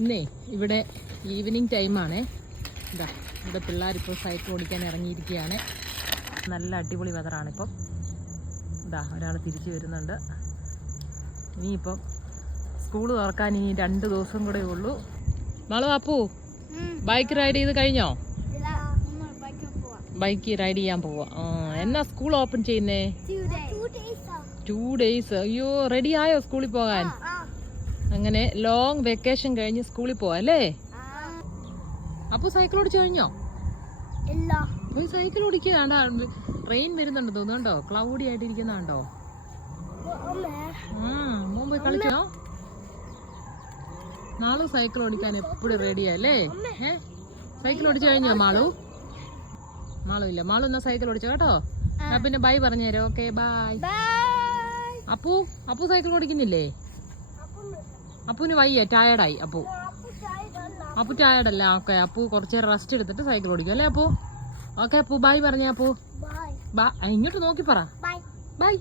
ഇന്നേ ഇവിടെ ഈവനിങ് ടൈമാണേ. ഇതാ ഇവിടെ പിള്ളേരിപ്പോൾ സൈക്കിൾ ഓടിക്കാൻ ഇറങ്ങിയിരിക്കുകയാണ്. നല്ല അടിപൊളി വെതറാണിപ്പം. ഇതാ ഒരാൾ തിരിച്ചു വരുന്നുണ്ട്. ഇനിയിപ്പം സ്കൂൾ തുറക്കാൻ ഇനി 2 ദിവസം കൂടെ ഉള്ളൂ. മാളു അപ്പു ബൈക്ക് റൈഡ് ചെയ്ത് കഴിഞ്ഞോ? ബൈക്ക് റൈഡ് ചെയ്യാൻ പോവാ. എന്നാ സ്കൂൾ ഓപ്പൺ ചെയ്യുന്നേ? 2 days. അയ്യോ, റെഡി ആയോ സ്കൂളിൽ പോകാൻ? അങ്ങനെ ലോങ് വെക്കേഷൻ കഴിഞ്ഞ് സ്കൂളിൽ പോവാ അല്ലേ? അപ്പൊ സൈക്കിൾ ഓടിച്ചു കഴിഞ്ഞോ? പോയി സൈക്കിൾ ഓടിക്കുകയാണ്ടാ. റെയിൻ വരുന്നുണ്ട് തോന്നുന്നുണ്ടോ? ക്ലൗഡി ആയിട്ടിരിക്കുന്നുണ്ടോ? മോൻ പോയി കളിക്കണോ? നാളു സൈക്കിൾ ഓടിക്കാൻ എപ്പോഴും റെഡിയാ അല്ലേ? സൈക്കിൾ ഓടിച്ചു കഴിഞ്ഞോ മാളു? മാളു ഇല്ല. മാളു എന്നാ സൈക്കിൾ ഓടിച്ചോ കേട്ടോ. ഞാൻ പിന്നെ ബൈ പറഞ്ഞുതരാം. Okay bye. അപ്പു സൈക്കിൾ ഓടിക്കുന്നില്ലേ? അപ്പുവിന് വയ്യ, ടയർഡായി. അപ്പു ടയർഡല്ല. ഓക്കെ, അപ്പു കുറച്ച് റെസ്റ്റ് എടുത്തിട്ട് സൈക്കിൾ ഓടിക്കും അല്ലേ അപ്പു? ഓക്കെ അപ്പു ബൈ പറഞ്ഞ. അപ്പു ഇങ്ങോട്ട് നോക്കി പറ. ബൈ.